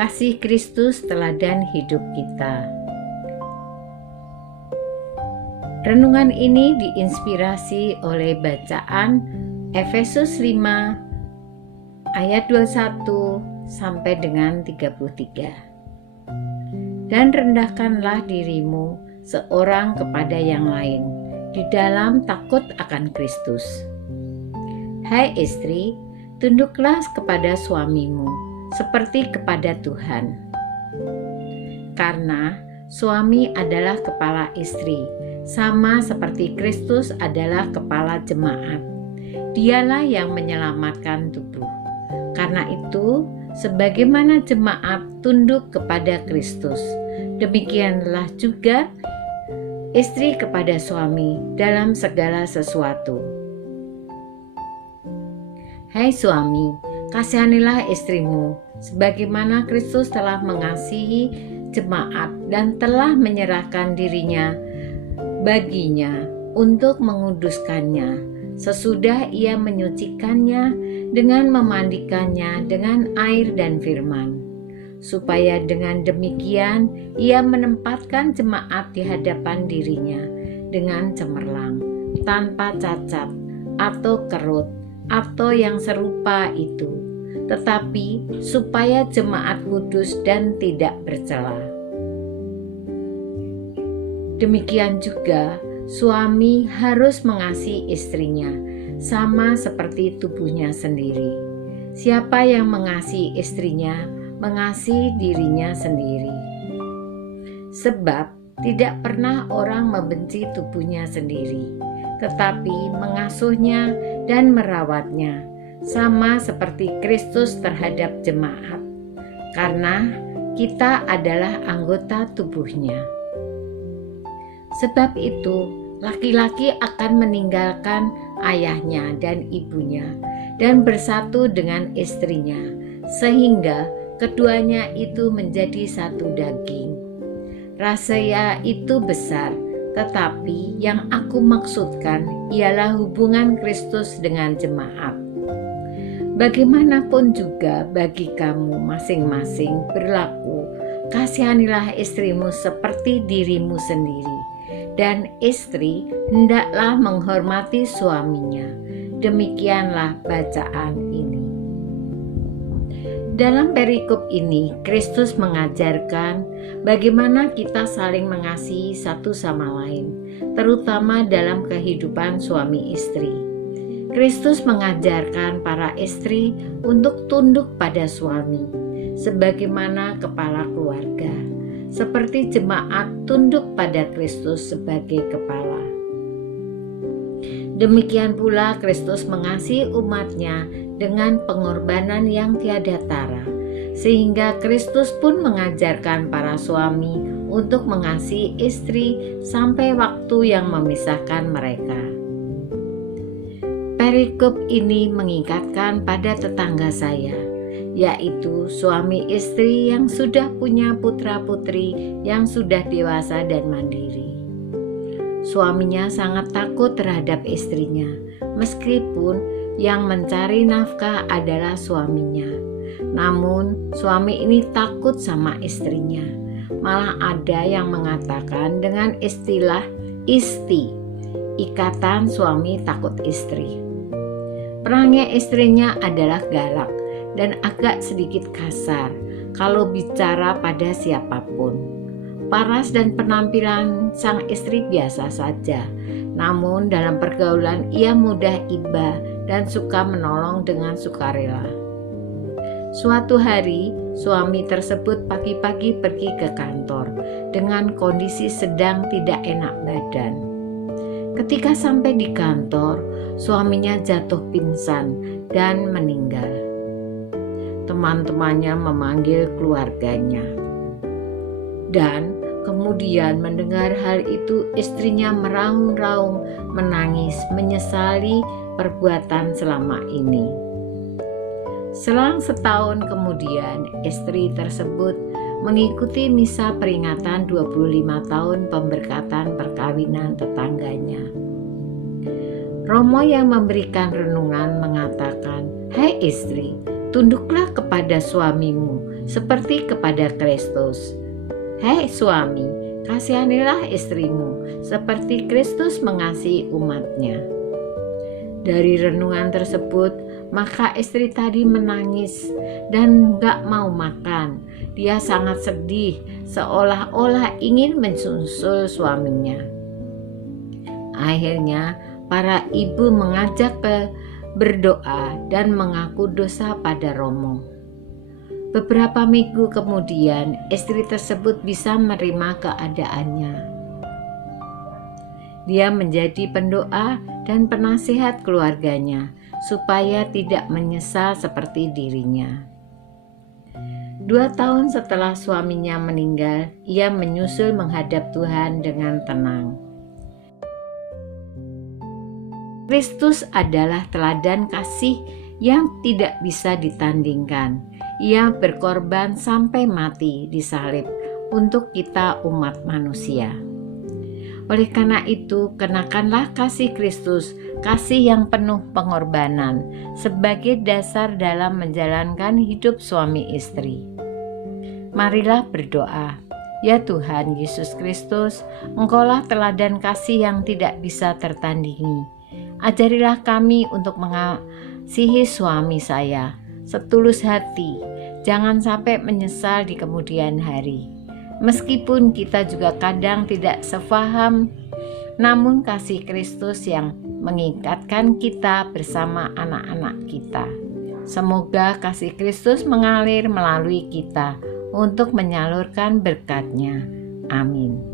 Kasih Kristus teladan hidup kita. Renungan ini diinspirasi oleh bacaan Efesus 5 ayat 21 sampai dengan 33. Dan rendahkanlah dirimu seorang kepada yang lain di dalam takut akan Kristus. Hai istri, tunduklah kepada suamimu seperti kepada Tuhan. Karena suami adalah kepala istri, sama seperti Kristus adalah kepala jemaat. Dialah yang menyelamatkan tubuh. Karena itu, sebagaimana jemaat tunduk kepada Kristus, demikianlah juga istri kepada suami dalam segala sesuatu. Hai suami, kasihanilah istrimu, sebagaimana Kristus telah mengasihi jemaat dan telah menyerahkan dirinya baginya untuk menguduskannya, sesudah ia menyucikannya dengan memandikannya dengan air dan firman, supaya dengan demikian ia menempatkan jemaat di hadapan dirinya dengan cemerlang, tanpa cacat atau kerut, atau yang serupa itu, tetapi supaya jemaat kudus dan tidak bercela. Demikian juga suami harus mengasihi istrinya sama seperti tubuhnya sendiri. Siapa yang mengasihi istrinya, mengasihi dirinya sendiri. Sebab tidak pernah orang membenci tubuhnya sendiri, tetapi mengasuhnya dan merawatnya, sama seperti Kristus terhadap jemaat, karena kita adalah anggota tubuhnya. Sebab itu, laki-laki akan meninggalkan ayahnya dan ibunya dan bersatu dengan istrinya, sehingga keduanya itu menjadi satu daging. Rasanya itu besar, tetapi yang aku maksudkan ialah hubungan Kristus dengan jemaat. Bagaimanapun juga bagi kamu masing-masing berlaku, kasihanilah istrimu seperti dirimu sendiri, dan istri hendaklah menghormati suaminya. Demikianlah bacaan ini. Dalam perikop ini, Kristus mengajarkan bagaimana kita saling mengasihi satu sama lain, terutama dalam kehidupan suami istri. Kristus mengajarkan para istri untuk tunduk pada suami, sebagaimana kepala keluarga, seperti jemaat tunduk pada Kristus sebagai kepala. Demikian pula Kristus mengasihi umatnya dengan pengorbanan yang tiada tara, sehingga Kristus pun mengajarkan para suami untuk mengasihi istri sampai waktu yang memisahkan mereka. Perikop ini mengingatkan pada tetangga saya, yaitu suami istri yang sudah punya putra-putri yang sudah dewasa dan mandiri. Suaminya sangat takut terhadap istrinya, meskipun yang mencari nafkah adalah suaminya. Namun suami ini takut sama istrinya. Malah ada yang mengatakan dengan istilah isti, ikatan suami takut istri. Perangai istrinya adalah galak dan agak sedikit kasar kalau bicara pada siapapun. Paras dan penampilan sang istri biasa saja, namun dalam pergaulan ia mudah iba dan suka menolong dengan sukarela. Suatu hari, suami tersebut pagi-pagi pergi ke kantor dengan kondisi sedang tidak enak badan. Ketika sampai di kantor, suaminya jatuh pingsan dan meninggal. Teman-temannya memanggil keluarganya. Dan kemudian mendengar hal itu, istrinya meraung-raung, menangis, menyesali perbuatan selama ini. Selang setahun kemudian, istri tersebut mengikuti misa peringatan 25 tahun pemberkatan perkawinan tetangganya. Romo yang memberikan renungan mengatakan, "Hai istri, tunduklah kepada suamimu seperti kepada Kristus. Hai suami, kasihanilah istrimu seperti Kristus mengasihi umatnya." Dari renungan tersebut, maka istri tadi menangis dan gak mau makan. Dia sangat sedih, seolah-olah ingin mensusul suaminya. Akhirnya, para ibu mengajak berdoa dan mengaku dosa pada Romo. Beberapa minggu kemudian, istri tersebut bisa menerima keadaannya. Dia menjadi pendoa dan penasihat keluarganya supaya tidak menyesal seperti dirinya. 2 tahun setelah suaminya meninggal, ia menyusul menghadap Tuhan dengan tenang. Kristus adalah teladan kasih yang tidak bisa ditandingkan. Ia berkorban sampai mati di salib untuk kita umat manusia. Oleh karena itu, kenakanlah kasih Kristus, kasih yang penuh pengorbanan, sebagai dasar dalam menjalankan hidup suami istri. Marilah berdoa. Ya Tuhan Yesus Kristus, Engkaulah teladan kasih yang tidak bisa tertandingi. Ajarilah kami untuk mengasihi suami saya setulus hati, jangan sampai menyesal di kemudian hari. Meskipun kita juga kadang tidak sefaham, namun kasih Kristus yang mengikatkan kita bersama anak-anak kita. Semoga kasih Kristus mengalir melalui kita untuk menyalurkan berkat-Nya. Amin.